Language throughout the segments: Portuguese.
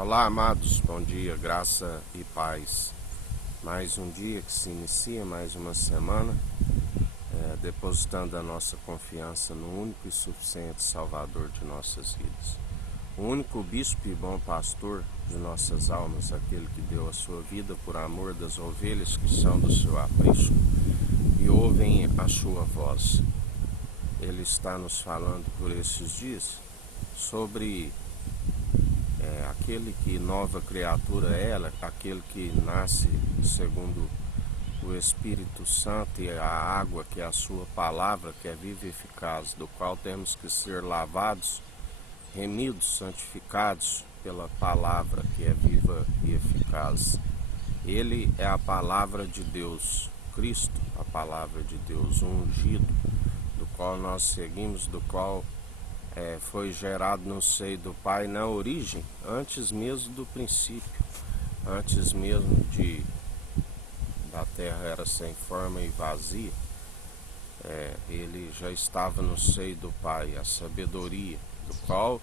Olá, amados, bom dia, graça e paz. Mais um dia que se inicia, mais uma semana, depositando a nossa confiança no único e suficiente Salvador de nossas vidas. O único bispo e bom pastor de nossas almas, aquele que deu a sua vida por amor das ovelhas que são do seu aprisco e ouvem a sua voz. Ele está nos falando por esses dias sobre aquele que nova criatura é ela, aquele que nasce segundo o Espírito Santo e a água que é a sua palavra, que é viva e eficaz, do qual temos que ser lavados, remidos, santificados pela palavra que é viva e eficaz. Ele é a palavra de Deus, Cristo, a palavra de Deus, o ungido, do qual nós seguimos, do qual foi gerado no seio do Pai na origem, antes mesmo do princípio, antes mesmo da terra era sem forma e vazia. Ele já estava no seio do Pai, a sabedoria, do qual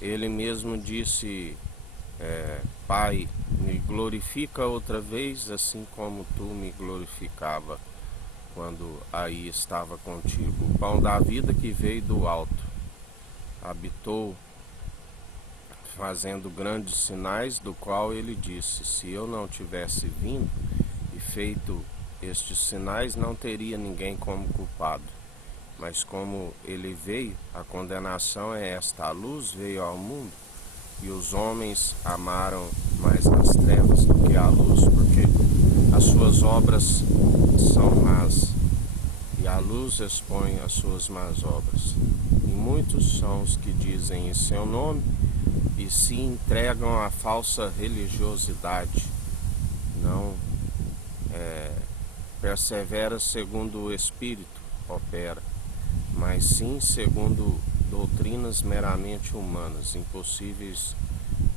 ele mesmo disse: Pai, me glorifica outra vez, assim como tu me glorificava quando aí estava contigo. O pão da vida que veio do alto habitou, fazendo grandes sinais, do qual ele disse: se eu não tivesse vindo e feito estes sinais, não teria ninguém como culpado. Mas como ele veio, a condenação é esta: a luz veio ao mundo, e os homens amaram mais as trevas do que a luz, porque as suas obras são más, e a luz expõe as suas más obras. E muitos são os que dizem em seu nome e se entregam à falsa religiosidade. Não persevera segundo o Espírito opera, mas sim segundo doutrinas meramente humanas, impossíveis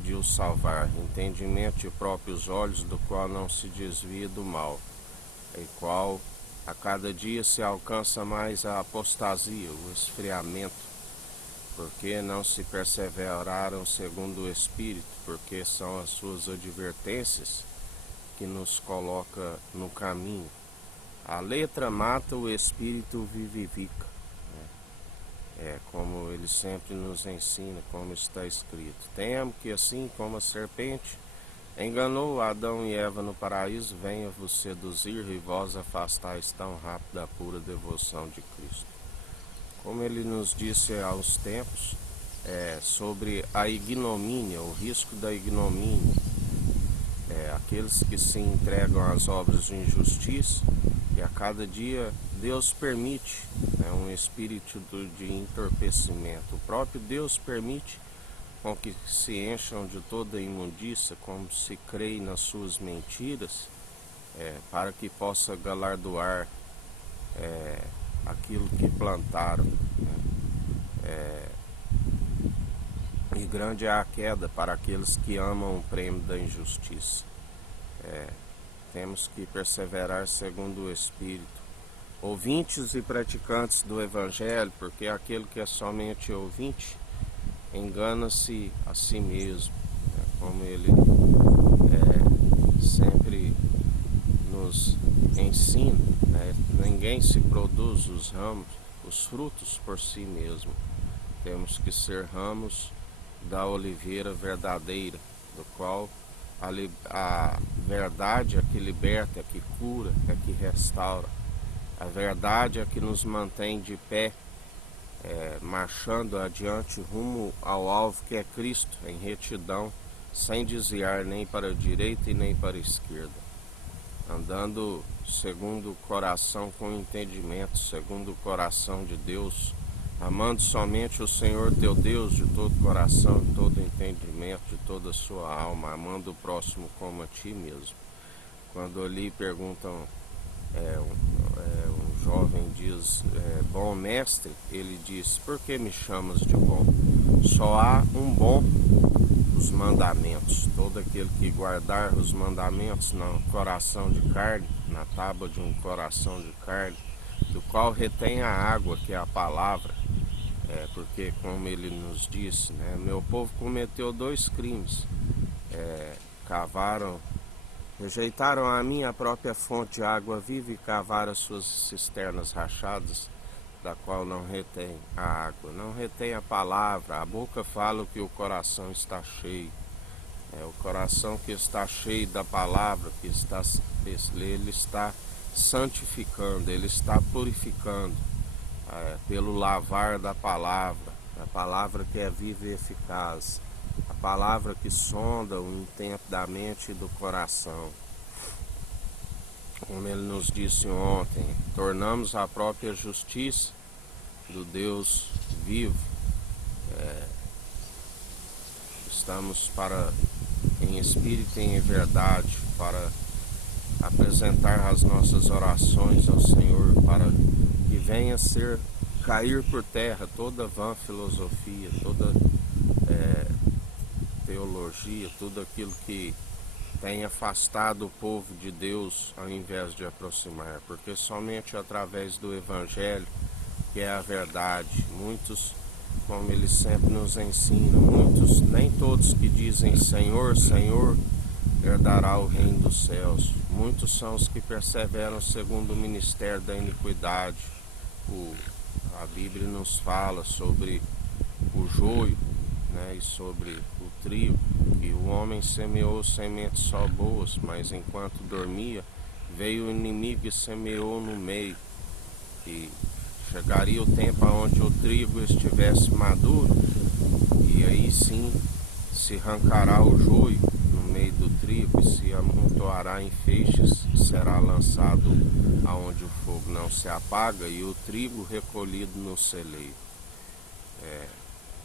de o salvar, entendimento de próprios olhos, do qual não se desvia do mal, e qual a cada dia se alcança mais a apostasia, o esfriamento, porque não se perseveraram segundo o Espírito, porque são as suas advertências que nos coloca no caminho. A letra mata, o Espírito vivifica, como ele sempre nos ensina, como está escrito: temo que assim como a serpente enganou Adão e Eva no paraíso, venha vos seduzir e vós afastais tão rápido da pura devoção de Cristo. Como ele nos disse há uns tempos, sobre a ignomínia, o risco da ignomínia, aqueles que se entregam às obras de injustiça, e a cada dia Deus permite um espírito de entorpecimento. O próprio Deus permite com que se encham de toda imundícia, como se crê nas suas mentiras, para que possa galardoar aquilo que plantaram. E grande é a queda para aqueles que amam o prêmio da injustiça. Temos que perseverar segundo o Espírito, ouvintes e praticantes do Evangelho, porque aquele que é somente ouvinte engana-se a si mesmo, como ele sempre nos ensina, ninguém se produz os frutos por si mesmo. Temos que ser ramos da oliveira verdadeira, do qual a verdade é que liberta, é que cura, é que restaura. A verdade é que nos mantém de pé, marchando adiante rumo ao alvo que é Cristo, em retidão, sem desviar nem para a direita e nem para a esquerda, andando segundo o coração com entendimento, segundo o coração de Deus, amando somente o Senhor teu Deus de todo coração, de todo entendimento, de toda a sua alma, amando o próximo como a ti mesmo. Quando ali perguntam, um jovem diz: bom mestre, ele diz: por que me chamas de bom? Só há um bom, os mandamentos. Todo aquele que guardar os mandamentos no coração de carne, na tábua de um coração de carne, do qual retém a água, que é a palavra. Porque como ele nos disse, meu povo cometeu 2 crimes: rejeitaram a minha própria fonte de água viva e cavaram as suas cisternas rachadas, da qual não retém a água, não retém a palavra. A boca fala o que o coração está cheio. O coração que está cheio da palavra, ele está santificando, ele está purificando pelo lavar da palavra, a palavra que é viva e eficaz, a palavra que sonda o intento da mente e do coração. Como ele nos disse ontem, tornamos a própria justiça do Deus vivo. Estamos em espírito e em verdade para apresentar as nossas orações ao Senhor, para que venha cair por terra toda vã filosofia, toda teologia, tudo aquilo que tem afastado o povo de Deus ao invés de aproximar, porque somente através do Evangelho, que é a verdade, muitos, como ele sempre nos ensina, nem todos que dizem Senhor, Senhor, herdará o reino dos céus. Muitos são os que perseveram segundo o ministério da iniquidade. A Bíblia nos fala sobre o joio, e sobre o trigo, que o homem semeou sementes só boas, mas enquanto dormia, veio o inimigo e semeou no meio. E chegaria o tempo onde o trigo estivesse maduro, e aí sim se arrancará o joio no meio do trigo e se amontoará em feixes, será lançado aonde o fogo não se apaga e o trigo recolhido no celeiro.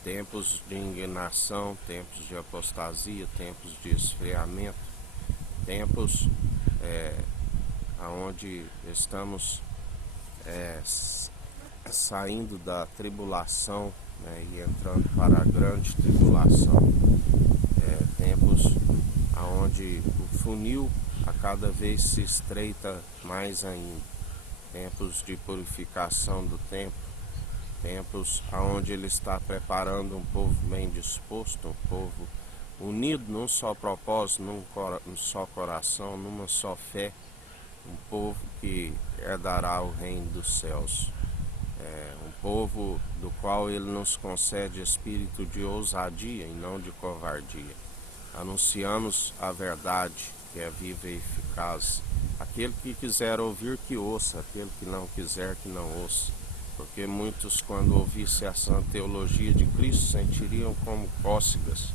Tempos de indignação, tempos de apostasia, tempos de esfriamento, tempos onde estamos saindo da tribulação e entrando para a grande tribulação. Tempos onde o funil a cada vez se estreita mais ainda. Tempos de purificação do tempo. Tempos onde ele está preparando um povo bem disposto, um povo unido num só propósito, num só coração, numa só fé. Um povo que herdará o reino dos céus. Um povo do qual ele nos concede espírito de ousadia e não de covardia. Anunciamos a verdade, que é viva e eficaz. Aquele que quiser ouvir, que ouça. Aquele que não quiser, que não ouça. Porque muitos, quando ouvissem a sã teologia de Cristo, sentiriam como cócegas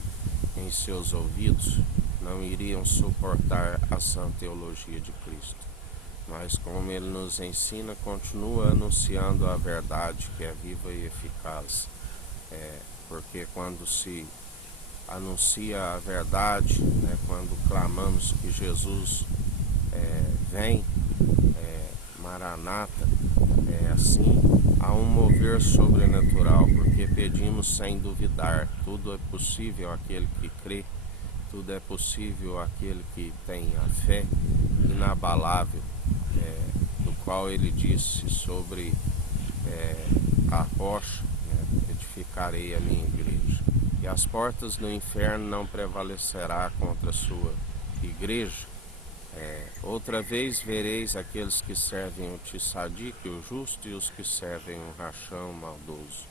em seus ouvidos, não iriam suportar a sã teologia de Cristo. Mas, como ele nos ensina, continua anunciando a verdade, que é viva e eficaz. Porque quando se anuncia a verdade, quando clamamos que Jesus vem, Maranata, assim há um mover sobrenatural, porque pedimos sem duvidar. Tudo é possível àquele que crê, tudo é possível àquele que tem a fé inabalável, do qual ele disse sobre a rocha, edificarei a minha igreja, e as portas do inferno não prevalecerá contra a sua igreja. Outra vez vereis aqueles que servem o Tissadique, o justo, e os que servem o rachão, o maldoso.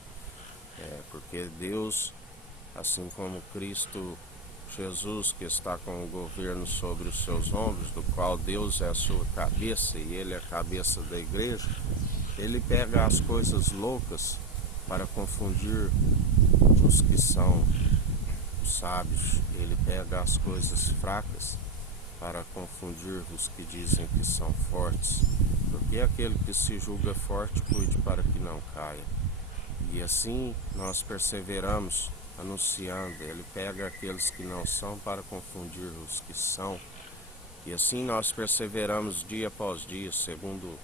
Porque Deus, assim como Cristo Jesus, que está com o governo sobre os seus ombros, do qual Deus é a sua cabeça e ele é a cabeça da igreja, ele pega as coisas loucas para confundir os que são os sábios. Ele pega as coisas fracas para confundir os que dizem que são fortes, porque aquele que se julga forte, cuide para que não caia. E assim nós perseveramos anunciando. Ele pega aqueles que não são para confundir os que são, e assim nós perseveramos dia após dia, segundo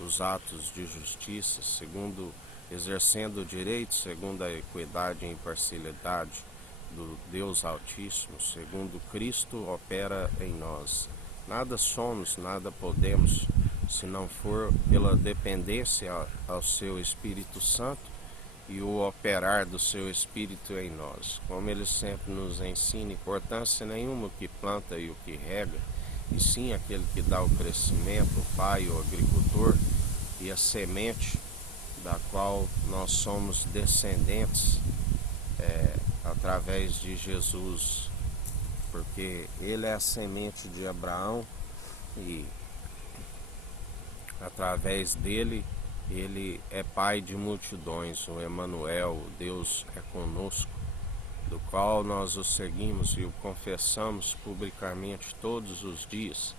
os atos de justiça, segundo exercendo o direito, segundo a equidade e imparcialidade do Deus Altíssimo, segundo Cristo opera em nós. Nada somos, nada podemos, se não for pela dependência ao seu Espírito Santo e o operar do seu Espírito em nós. Como ele sempre nos ensina, importância nenhuma o que planta e o que rega, e sim aquele que dá o crescimento, o Pai, o agricultor, e a semente da qual nós somos descendentes através de Jesus, porque ele é a semente de Abraão e através dele ele é pai de multidões, o Emanuel, o Deus é conosco, do qual nós o seguimos e o confessamos publicamente todos os dias.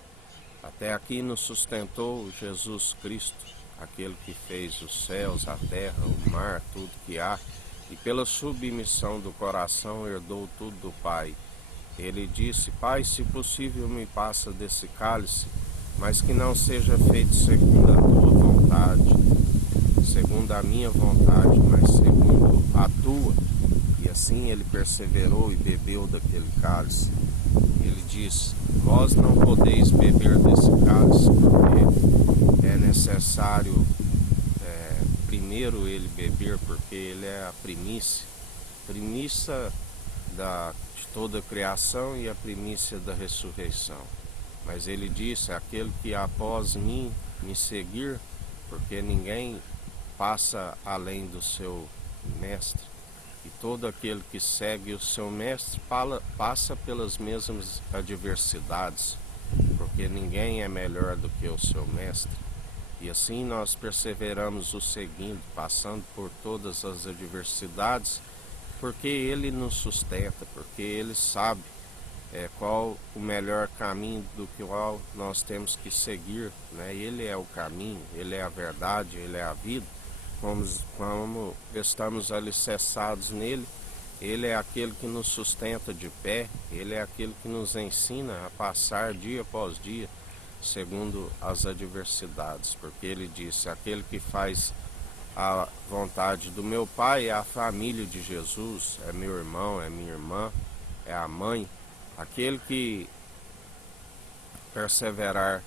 Até aqui nos sustentou Jesus Cristo, aquele que fez os céus, a terra, o mar, tudo que há, e pela submissão do coração herdou tudo do Pai. Ele disse: Pai, se possível me passa desse cálice, mas que não seja feito segundo a tua vontade, segundo a minha vontade, mas segundo a tua. E assim ele perseverou e bebeu daquele cálice. Ele diz: vós não podeis beber desse cálice, porque é necessário primeiro ele beber, porque ele é a primícia de toda a criação e a primícia da ressurreição. Mas ele disse: aquele que após mim me seguir, porque ninguém passa além do seu mestre, e todo aquele que segue o seu mestre passa pelas mesmas adversidades, porque ninguém é melhor do que o seu mestre. E assim nós perseveramos o seguindo, passando por todas as adversidades, porque ele nos sustenta, porque ele sabe qual o melhor caminho do que nós temos que seguir, né? Ele é o caminho, ele é a verdade, ele é a vida. Como estamos alicerçados nele, ele é aquele que nos sustenta de pé, ele é aquele que nos ensina a passar dia após dia, segundo as adversidades, porque ele disse: aquele que faz a vontade do meu Pai é a família de Jesus, é meu irmão, é minha irmã, é a mãe. Aquele que perseverar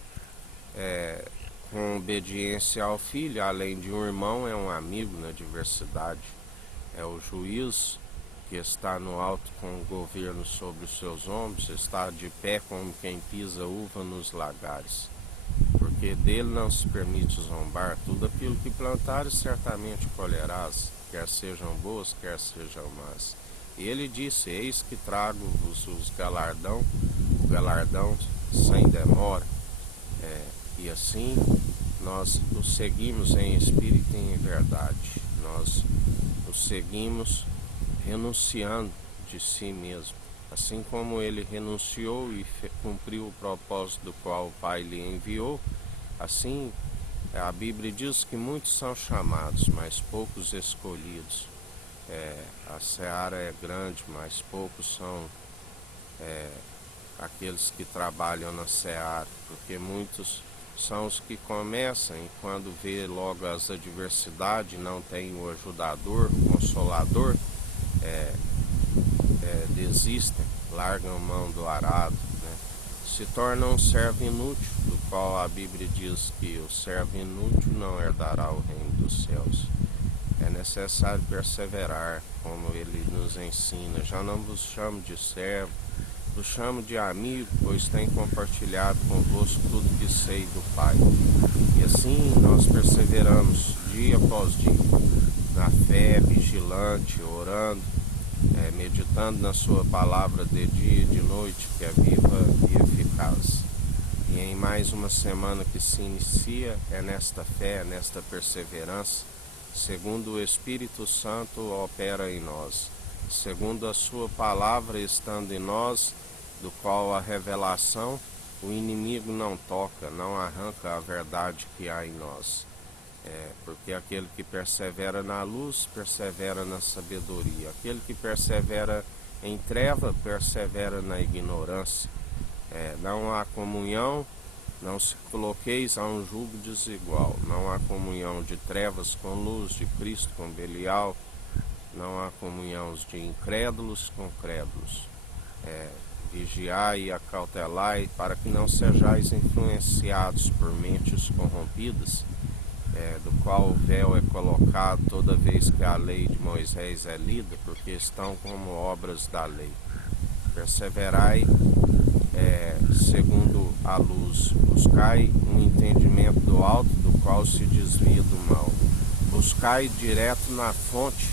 com obediência ao Filho, além de um irmão, é um amigo na adversidade. É o juiz que está no alto com o governo sobre os seus ombros, está de pé como quem pisa uva nos lagares. Porque dele não se permite zombar, tudo aquilo que plantares certamente colherás, quer sejam boas, quer sejam más. E ele disse: eis que trago-vos o galardão sem demora. E assim nós o seguimos em espírito e em verdade. Nós o seguimos renunciando de si mesmo. Assim como ele renunciou e cumpriu o propósito do qual o Pai lhe enviou, assim a Bíblia diz que muitos são chamados, mas poucos escolhidos. A seara é grande, mas poucos são aqueles que trabalham na seara, porque muitos são os que começam e quando vê logo as adversidades, não tem o ajudador, o consolador, desistem, largam mão do arado, né? Se tornam um servo inútil, do qual a Bíblia diz que o servo inútil não herdará o reino dos céus. É necessário perseverar, como ele nos ensina. Já não vos chamo de servo, vos chamo de amigo, pois tenho compartilhado convosco tudo que sei do Pai. E assim nós perseveramos dia após dia, na fé, vigilante, orando, meditando na sua palavra de dia e de noite, que é viva e eficaz. E em mais uma semana que se inicia, é nesta fé, nesta perseverança, segundo o Espírito Santo opera em nós, segundo a sua palavra estando em nós, do qual a revelação o inimigo não toca, não arranca a verdade que há em nós. Porque aquele que persevera na luz, persevera na sabedoria. Aquele que persevera em treva, persevera na ignorância. Não há comunhão, não se coloqueis a um jugo desigual. Não há comunhão de trevas com luz, de Cristo com Belial. Não há comunhão de incrédulos com crédulos. Vigiai e acautelai, para que não sejais influenciados por mentes corrompidas, do qual o véu é colocado toda vez que a lei de Moisés é lida, porque estão como obras da lei. Perseverai segundo a luz, buscai um entendimento do alto, do qual se desvia do mal. Buscai direto na fonte,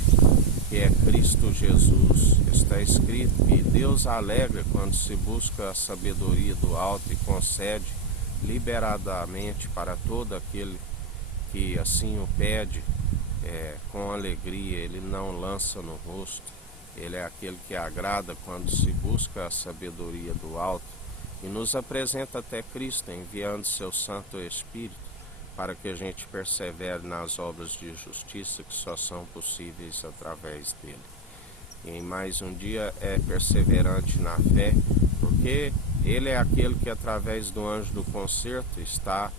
que é Cristo Jesus. Está escrito que Deus alegra quando se busca a sabedoria do alto e concede liberadamente para todo aquele que assim o pede, com alegria. Ele não lança no rosto. Ele é aquele que agrada quando se busca a sabedoria do alto e nos apresenta até Cristo, enviando seu Santo Espírito para que a gente persevere nas obras de justiça que só são possíveis através dele. E em mais um dia é perseverante na fé, porque ele é aquele que através do anjo do concerto está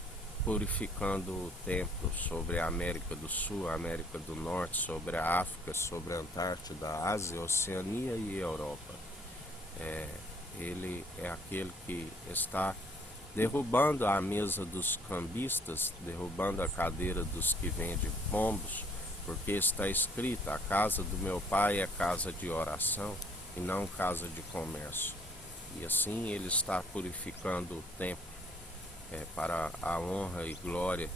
purificando o tempo sobre a América do Sul, a América do Norte, sobre a África, sobre a Antártida, a Ásia, a Oceania e a Europa. Ele é aquele que está derrubando a mesa dos cambistas, derrubando a cadeira dos que vendem pombos, porque está escrito: a casa do meu pai é casa de oração e não casa de comércio. E assim ele está purificando o templo para a honra e glória,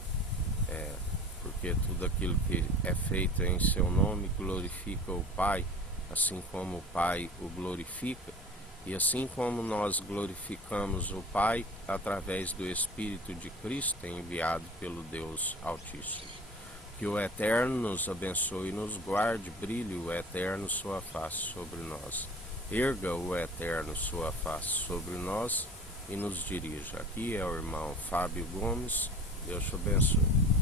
porque tudo aquilo que é feito em seu nome glorifica o Pai, assim como o Pai o glorifica. E assim como nós glorificamos o Pai através do Espírito de Cristo enviado pelo Deus Altíssimo. Que o Eterno nos abençoe e nos guarde, brilhe o Eterno sua face sobre nós. Erga o Eterno sua face sobre nós e nos dirija. Aqui é o irmão Fábio Gomes. Deus te abençoe.